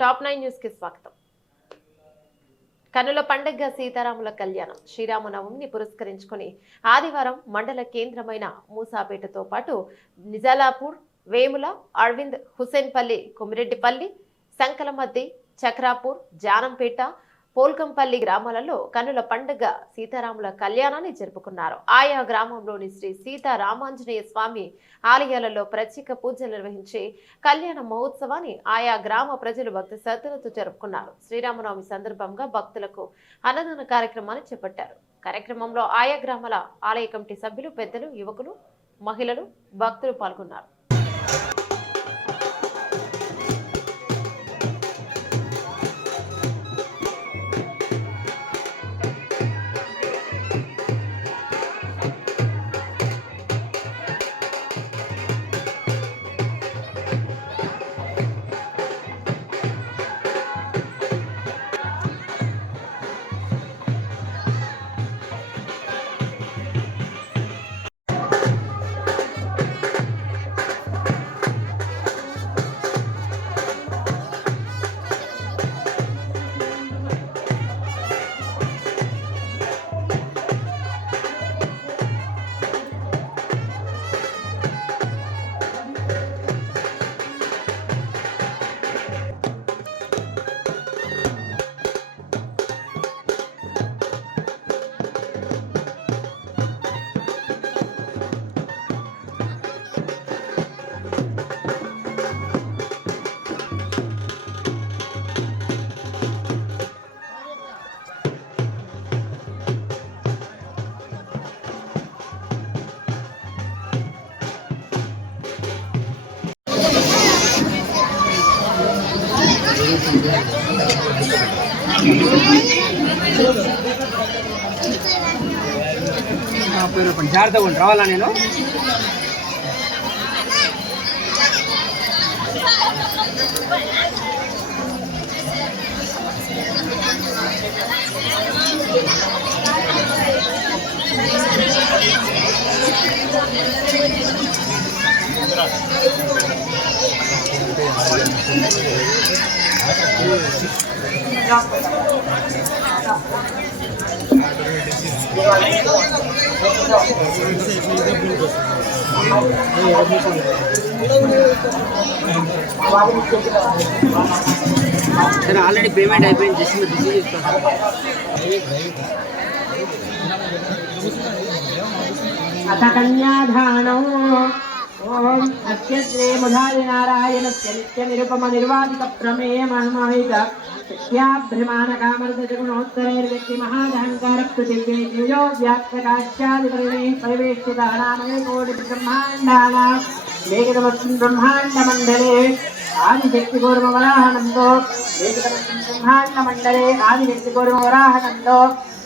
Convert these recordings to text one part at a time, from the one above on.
Top nine న్యూస్కి స్వాగతం. కన్నుల పండగ సీతారాముల కళ్యాణం శ్రీరామనవమిని పురస్కరించుకుని ఆదివారం మండల కేంద్రమైన మూసాపేటతో పాటు నిజాలాపూర్ వేముల అరవింద్ హుసేన్పల్లి కుమిరెడ్డిపల్లి సంకలమద్ది చక్రాపూర్ జానంపేట పోల్కంపల్లి గ్రామాలలో కనుల పండుగ సీతారాముల కళ్యాణాన్ని జరుపుకున్నారు. ఆయా గ్రామంలోని శ్రీ సీతారామాంజనేయ స్వామి ఆలయాలలో ప్రత్యేక పూజలు నిర్వహించి కళ్యాణ మహోత్సవాన్ని ఆయా గ్రామ ప్రజలు భక్తి శ్రద్ధలతో జరుపుకున్నారు. శ్రీరామనవమి సందర్భంగా భక్తులకు అన్నదాన కార్యక్రమాన్ని చేపట్టారు. కార్యక్రమంలో ఆయా గ్రామాల ఆలయ కమిటీ సభ్యులు పెద్దలు యువకులు మహిళలు భక్తులు పాల్గొన్నారు. జాగ్రత్తగా ఉండి. రావాలా నేను? సరే ఆల్రెడీ పేమెంట్ అయిపోయింది జస్ట్ మీరు రిసీవ్ చేసుకోండి అత కన్యాధానౌ ఓం అస్య ముధారి నారాయణ నిత్య నిరుపమ నిర్వాదిత ప్రమేయ మహమహిత శక్త్యాభ్రమాణ మహాదహంకార పృథివ్యే తేజో వ్యాప్తకాశ్యాదివర్ణే పరివేష్టితానామయ కోటి బ్రహ్మాండానా వేగదమస్మిన్ బ్రహ్మాండ మండలే ఆదిశక్తి కూర్మ వరాహనందో బ్రహ్మాండ మండలే ఆదిశక్తి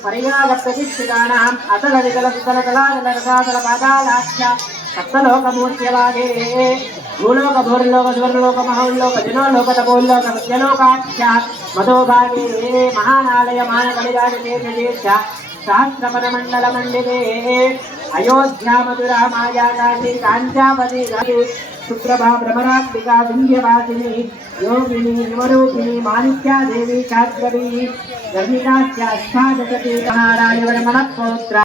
పరియాగ ప్రతిష్ఠితానాం అతల వికల సుతల కళాదల రసాదల పాదాలాఖ్య సప్తలోకమూర్త్యలాగే భూలోక భూర్లోక స్వర్లోక మహోల్లోక జనోలోక తపోల్లోక మధ్యలోకాఖ్య మధోభాగే మహానాలయ మానకలిరాజేష సహస్రపద మండల మండితే అయోధ్యా మధురా మాయాగాసి కాంచాపతి సుప్రభా భ్రమరాత్మికా వింధ్యవాసిని యోగిని యువరూపిణి మాణిక్యాదేవి శాస్త్రవీ గర్భిణాశ్చాష్టాదశతి నారాయణ మనఃపౌత్ర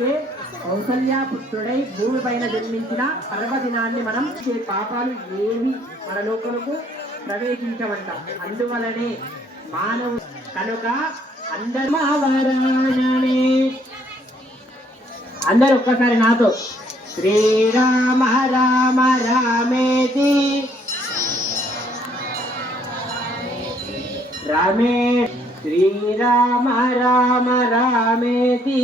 శ్రీహరియే కౌసల్యాపుత్రుడై భూమి పైన జన్మించిన పర్వదినాన్ని మనం చే పాపాలు ఏవి మన లోకలకు ప్రవేశించవంట అందువలనే మానవు కనుక అందరూ అందరు ఒక్కసారి నాతో. శ్రీరామ రామ రామేతి రామే. శ్రీరామ రామ రామేతి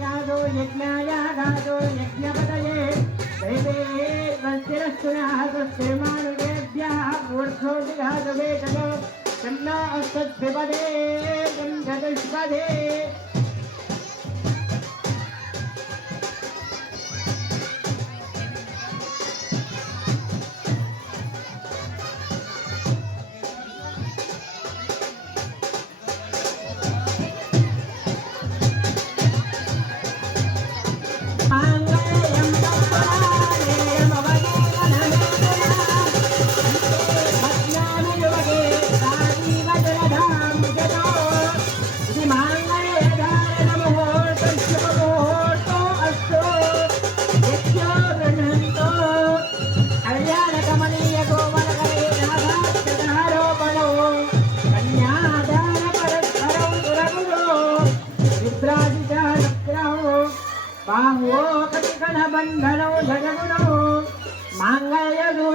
राजो यज्ञाय राजो यज्ञपतये। दैवे वस्तिरस्तुनः स्वस्तिमानुरेभ्यः मूर्धोऽभिघातवेदनो तन्ना अस्मद्विपदे गन्धदुष्पदे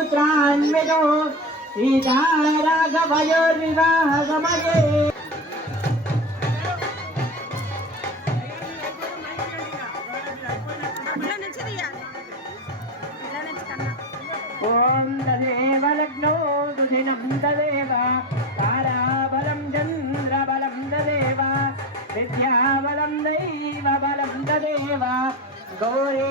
मित्रान्वितो श्रीकाल राघवयोर्विवाह समये ॐ तदेव लग्नो दुधिनं तदेव ताराबलं चन्द्रबलं तदेव विद्याबलं दैवबलं तदेव गौरी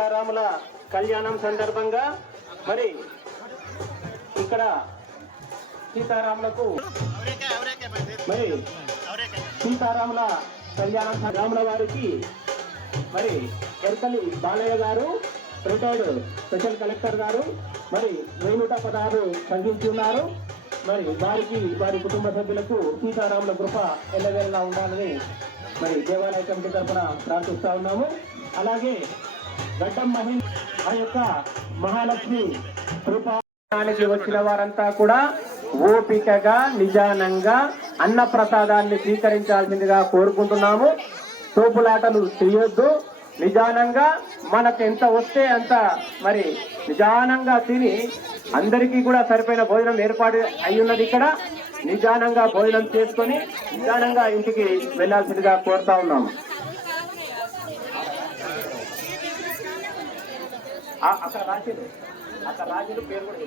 సీతారాముల కళ్యాణం సందర్భంగా మరి ఇక్కడ సీతారాములకు మరి సీతారాముల కళ్యాణం రాముల వారికి మరి ఎర్కలి బాలయ్య గారు రిటైర్డ్ స్పెషల్ కలెక్టర్ గారు మరి వెయ్యి నూట పదహారు సంఖ్యించి మరి వారికి వారి కుటుంబ సభ్యులకు సీతారాముల కృప ఎల్లవేళలా ఉండాలని మరి దేవాలయ కమిటీ తరఫున ప్రార్థిస్తా ఉన్నాము. అలాగే గడ్డం మహిళ ఆ యొక్క మహాలక్ష్మి కృపానికి వచ్చిన వారంతా కూడా ఓపికగా నిజానంగా అన్న ప్రసాదాన్ని స్వీకరించాల్సిందిగా కోరుకుంటున్నాము. తోపులాటలు చేయొద్దు. నిజానంగా మనకు ఎంత వస్తే అంత మరి నిజానంగా తిని అందరికీ కూడా సరిపోయిన భోజనం ఏర్పాటు అయి ఉన్నది ఇక్కడ. నిజానంగా భోజనం చేసుకొని నిజానంగా ఇంటికి వెళ్ళాల్సిందిగా కోరుతా ఉన్నాము. అక్కడ రాసిండు అక్కడ రాసిండు పేరు కూడా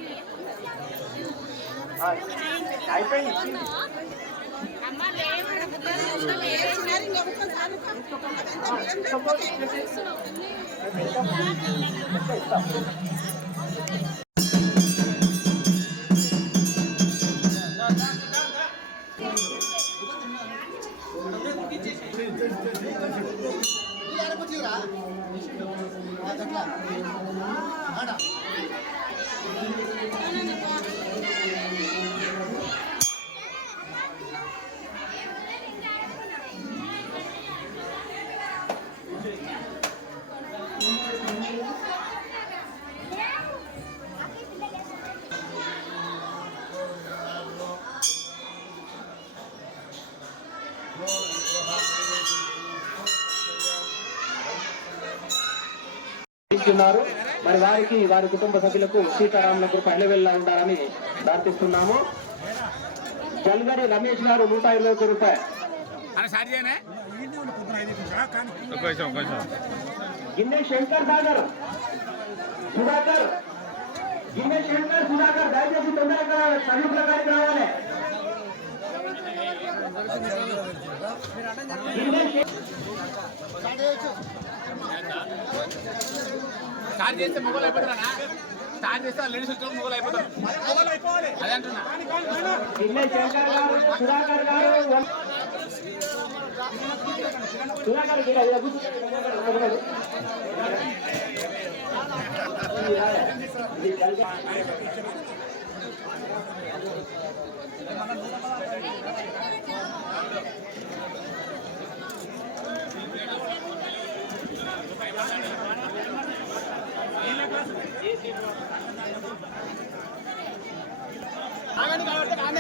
అయిపోయింది. ఇచ్చింది. ఇస్తున్నారు మరి వారికి వారి కుటుంబ సభ్యులకు సీతారాముల కృప ఎల్లవెల్లా ఉండాలని ప్రార్థిస్తున్నాము. జల్గడి రమేష్ గారు నూట ఇరవై ఒక్క రూపాయలు. గిన్నె శంకర్ సాగర్ సుధాకర్. గిన్నె శంకర్ సుధాకర్ దయచేసి తొందరగా ప్రకారం రావాలి. గిన్నె స్టార్ట్ చేస్తే మొగలు అయిపోతారా స్టార్ట్ చేస్తే లేడీస్ వచ్చిన మొగలు అయిపోతారు. అదే అంటున్నా. సుధాకర్ గారు సుధాకర్ గిన్నె ఇలా కూర్చో.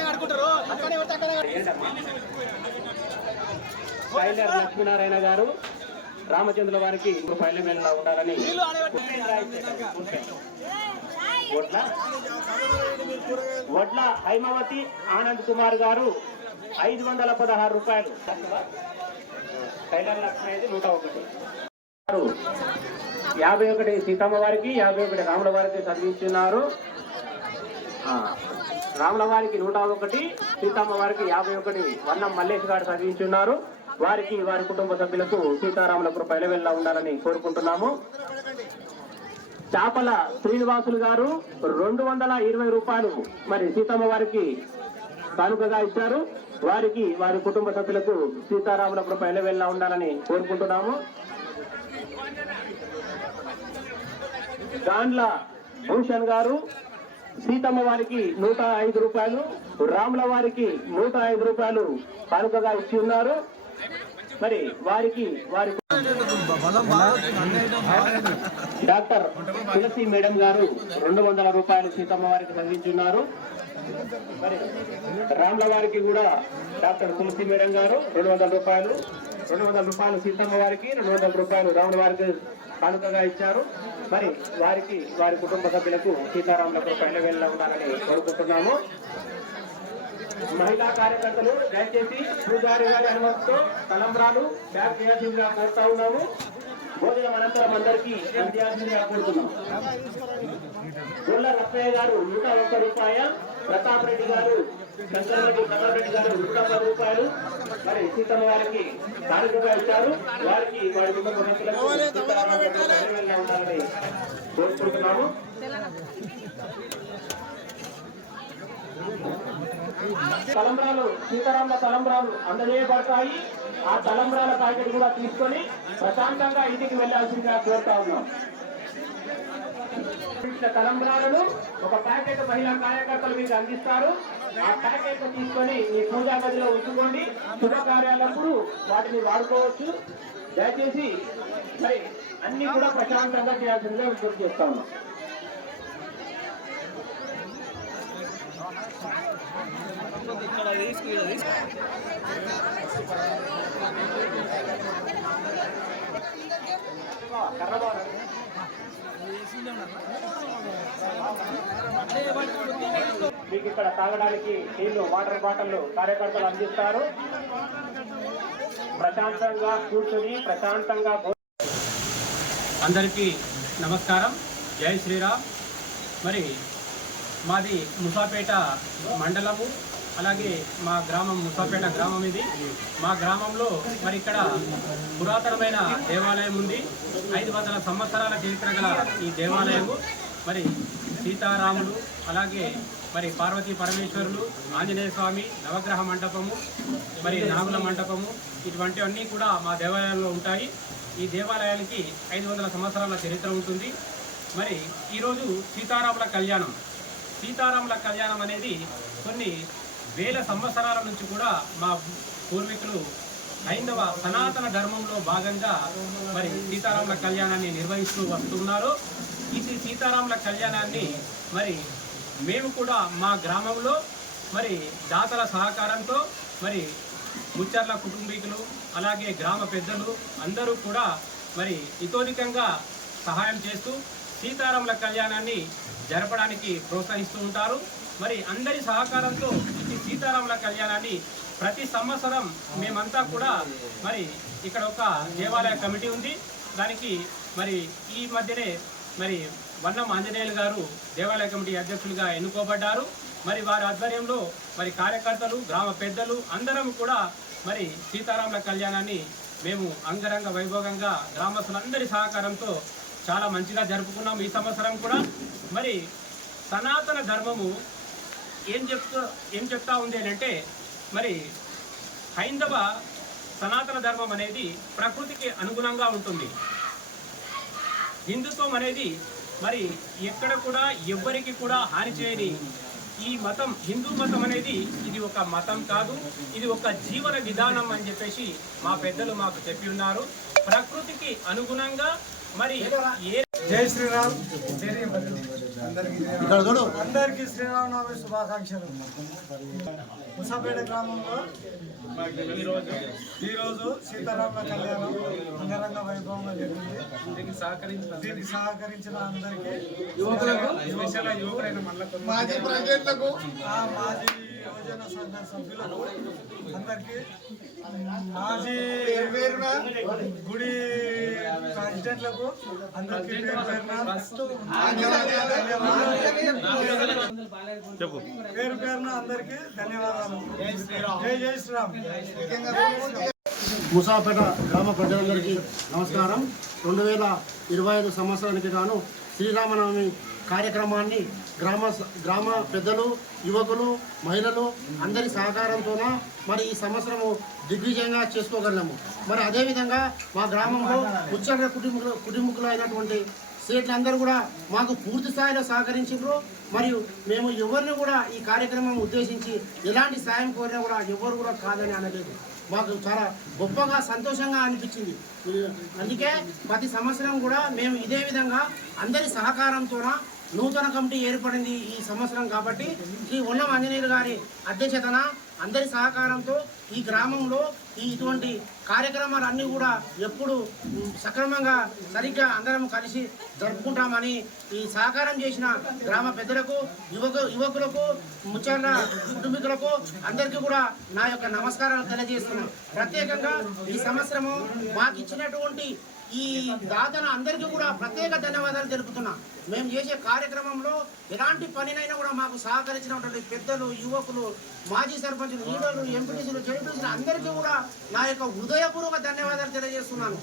ఆడుకుంటారు అక్కడే పడితే టైలర్ లక్ష్మీనారాయణ గారు రామచంద్రుల వారికి ఫైల్ మేళ ఉండాలని వడ్ల వడ్ల హైమావతి ఆనంద్ కుమార్ గారు ఐదు వందల పదహారు రూపాయలు. టైలర్ లక్ష్మీ నూట ఒకటి. యాభై ఒకటి సీతమ్మ వారికి యాభై ఒకటి రాముల వారికి చదివించున్నారు. రాముల వారికి నూట ఒకటి సీతమ్మ వారికి యాభై ఒకటి వన్నం మల్లేష్ గారు చదివించున్నారు. వారికి వారి కుటుంబ సభ్యులకు సీతారాముల కృప వెళ్ళ ఉండాలని కోరుకుంటున్నాము. చాపల శ్రీనివాసులు గారు రెండు వందల ఇరవై రూపాయలు మరి సీతమ్మ వారికి కానుకగా ఇచ్చారు. వారికి వారి కుటుంబ సభ్యులకు సీతారాముల కృప ఎలవెల్లా ఉండాలని కోరుకుంటున్నాము. దాండ్ల భూషణ్ గారు సీతమ్మ వారికి నూట ఐదు రూపాయలు రాముల వారికి నూట ఐదు రూపాయలు కానుకగా ఇచ్చి ఉన్నారు. మరి వారికి వారి డాక్టర్ తులసి మేడం గారు రెండు వందల రూపాయలు సీతమ్మ వారికి చదివించున్నారు మరి రాముల వారికి కూడా డాక్టర్ తులసి మేడం గారు రెండు వందల రూపాయలు రెండు వందల రూపాయలు సీతమ్మ వారికి రెండు వందల రూపాయలు రాముల వారికి కానుకగా ఇచ్చారు. మరి వారికి వారి కుటుంబ సభ్యులకు సీతారాములకు పైన వెళ్ళ ఉండాలని కోరుకుంటున్నాము. మహిళా కార్యకర్తలు దయచేసి పూజారి గారి అనుమతితో తలంబ్రాలు బ్యాగ్ చేయాల్సిందిగా కోరుతా ఉన్నాము. భోజనం అనంతరం అందరికీ అందియాల్సిందిగా కోరుతున్నాం గొల్ల రత్నయ్య గారు నూట ఒక్క రూపాయ ప్రతాప్ రెడ్డి గారు శంకరరెడ్డి గారు రూపాయలు మరి సీతమ్మ వారికి ఇచ్చారు వారికి వారి కుటుంబ సభ్యులకు ఉండాలని కోరుకుంటున్నాము తలంబ్రాలు సీతారాముల తలంబ్రాలు అందజేయబడతాయి. ఆ తలంబ్రాల ప్యాకెట్ కూడా తీసుకొని ప్రశాంతంగా ఇంటికి వెళ్ళాల్సిందిగా కోరుతా ఉన్నాం. ఇట్ల తలంబ్రాలను ఒక ప్యాకెట్ మహిళా కార్యకర్తలు మీకు అందిస్తారు. ఆ ప్యాకెట్ తీసుకొని మీ పూజా గదిలో ఉంచుకోండి. శుభకార్యాలప్పుడు వాటిని వాడుకోవచ్చు. దయచేసి మరి అన్ని కూడా ప్రశాంతంగా చేయాల్సిందిగా విజ్ఞప్తి చేస్తా ఉన్నాం. మీకు ఇక్కడ తాగడానికి నీళ్ళు వాటర్ బాటిల్ కార్యకర్తలు అందిస్తారు. ప్రశాంతంగా కూర్చొని ప్రశాంతంగా అందరికీ నమస్కారం. జై శ్రీరామ్. మరి మాది ముసాపేట మండలము. అలాగే మా గ్రామం ముసాపేట గ్రామం ఇది. మా గ్రామంలో మరి ఇక్కడ పురాతనమైన దేవాలయం ఉంది. ఐదు వందల సంవత్సరాల చరిత్ర గల ఈ దేవాలయము. మరి సీతారాములు అలాగే మరి పార్వతీ పరమేశ్వరులు ఆంజనేయ స్వామి నవగ్రహ మండపము మరి నాగుల మండపము ఇటువంటివన్నీ కూడా మా దేవాలయంలో ఉంటాయి. ఈ దేవాలయానికి ఐదు వందల సంవత్సరాల చరిత్ర ఉంటుంది. మరి ఈరోజు సీతారాముల కళ్యాణం. సీతారాముల కళ్యాణం అనేది కొన్ని వేల సంవత్సరాల నుంచి కూడా మా పూర్వీకులు హైందవ సనాతన ధర్మంలో భాగంగా మరి సీతారాముల కళ్యాణాన్ని నిర్వహిస్తూ వస్తున్నారు. ఈ సీతారాముల కళ్యాణాన్ని మరి మేము కూడా మా గ్రామంలో మరి దాతల సహకారంతో మరి ముచ్చర్ల కుటుంబీకులు అలాగే గ్రామ పెద్దలు అందరూ కూడా మరి ఇతోధికంగా సహాయం చేస్తూ సీతారాముల కళ్యాణాన్ని జరపడానికి ప్రోత్సహిస్తూ ఉంటారు. మరి అందరి సహకారంతో ఈ సీతారాముల కళ్యాణాన్ని ప్రతి సంవత్సరం మేమంతా కూడా మరి ఇక్కడ ఒక దేవాలయ కమిటీ ఉంది. దానికి మరి ఈ మధ్యనే మరి వన్నం ఆంజనేయులు గారు దేవాలయ కమిటీ అధ్యక్షులుగా ఎన్నుకోబడ్డారు. మరి వారి ఆధ్వర్యంలో మరి కార్యకర్తలు గ్రామ పెద్దలు అందరం కూడా మరి సీతారాముల కళ్యాణాన్ని మేము అంగరంగ వైభోగంగా గ్రామస్తులందరి సహకారంతో చాలా మంచిగా జరుపుకున్నాం ఈ సంవత్సరం కూడా. మరి సనాతన ధర్మము ఏం చెప్తా ఏం చెప్తా ఉంది అని అంటే మరి హైందవ సనాతన ధర్మం అనేది ప్రకృతికి అనుగుణంగా ఉంటుంది. హిందుత్వం అనేది మరి ఎక్కడ కూడా ఎవ్వరికి కూడా హాని చేయని ఈ మతం హిందూ మతం అనేది ఇది ఒక మతం కాదు ఇది ఒక జీవన విధానం అని చెప్పేసి మా పెద్దలు మాకు చెప్పి ఉన్నారు. ప్రకృతికి అనుగుణంగా మరి ఏ జై శ్రీరామ్. అందరికీ శ్రీరామనవమి శుభాకాంక్షలు. ముసాపేట గ్రామంలో ఈరోజు సీతారాముల కళ్యాణం అంగరంగ వైభవంగా జరిగింది. దీనికి సహకరించిన దీనికి సహకరించిన అందరికీ యువకులకు? యువకులైన మాజీ ప్రజలకు? మాజీ యువజన సంఘ సభ్యులకు అందరికీ మాజీ గుడి ప్రెసిడెంట్లకు అందరికీ పేరు పేరున? పేరు పేరున అందరికీ? ధన్యవాదాలు. జై జై శ్రీరామ్. ముసాపేట గ్రామ ప్రజలందరికీ నమస్కారం. రెండు వేల ఇరవై ఐదు సంవత్సరానికి గాను శ్రీరామనవమి కార్యక్రమాన్ని గ్రామ గ్రామ పెద్దలు యువకులు మహిళలు అందరి సహకారంతో మరి ఈ సంవత్సరము దిగ్విజయంగా చేసుకోగలము మరి అదేవిధంగా మా గ్రామంలో ఉచ్చర కుటుంబ కుటుంబకులు అయినటువంటి సీట్లందరూ కూడా మాకు పూర్తి స్థాయిలో సహకరించారు మరియు మేము ఎవరిని కూడా ఈ కార్యక్రమం ఉద్దేశించి ఎలాంటి సాయం కోరినా కూడా ఎవరు కూడా కాదని అనలేదు. మాకు చాలా గొప్పగా సంతోషంగా అనిపించింది. అందుకే ప్రతి సంవత్సరం కూడా మేము ఇదే విధంగా అందరి సహకారంతోన నూతన కమిటీ ఏర్పడింది ఈ సంవత్సరం కాబట్టి శ్రీ ఉన్నం ఆంజనేయులు గారి అధ్యక్షతన అందరి సహకారంతో ఈ గ్రామంలో ఈ ఇటువంటి కార్యక్రమాలన్నీ కూడా ఎప్పుడు సక్రమంగా సరిగ్గా అందరం కలిసి జరుపుకుంటామని ఈ సహకారం చేసిన గ్రామ పెద్దలకు యువకు యువకులకు ముచ్చర్ల కుటుంబీకులకు అందరికీ కూడా నా యొక్క నమస్కారాలు తెలియజేస్తున్నాను. ప్రత్యేకంగా ఈ సంవత్సరము మాకు ఇచ్చినటువంటి ఈ దాతన అందరికీ కూడా ప్రత్యేక ధన్యవాదాలు తెలుపుతున్నా. మేము చేసే కార్యక్రమంలో ఎలాంటి పనినైనా కూడా మాకు సహకరించినటువంటి పెద్దలు యువకులు మాజీ సర్పంచులు లీడర్లు ఎంపీటీసీలు జడ్పీసీలు అందరికీ కూడా నా యొక్క హృదయపూర్వక ధన్యవాదాలు తెలియజేస్తున్నాను.